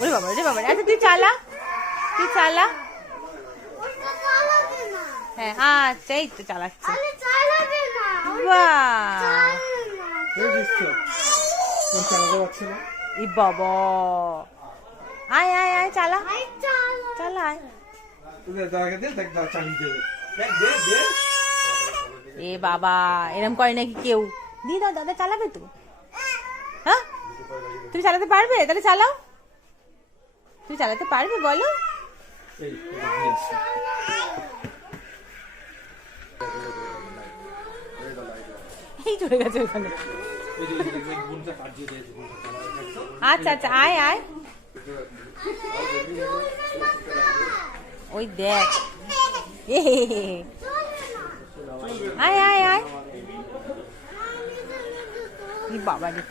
ওরে বাবা রে বাবা, আচ্ছা তুই চালা, তুই চালা। হ্যাঁ আচ্ছা, এই তো চালাচ্ছে। বাবা আয় আয় আয়, চালা চালা আয়। এ বাবা, এরম করে নাকি কেউ? দিয়ে দাও, দাদা চালাবে তো। হ্যাঁ তুমি চালাতে পারবে? তাহলে চালাও। তুমি চালাতে পারবে বলো? এই চলে গেছে ওখানে। আচ্ছা আচ্ছা, আয় আয়। ওই দেখ, আয় আয় আয়। বাবা রে,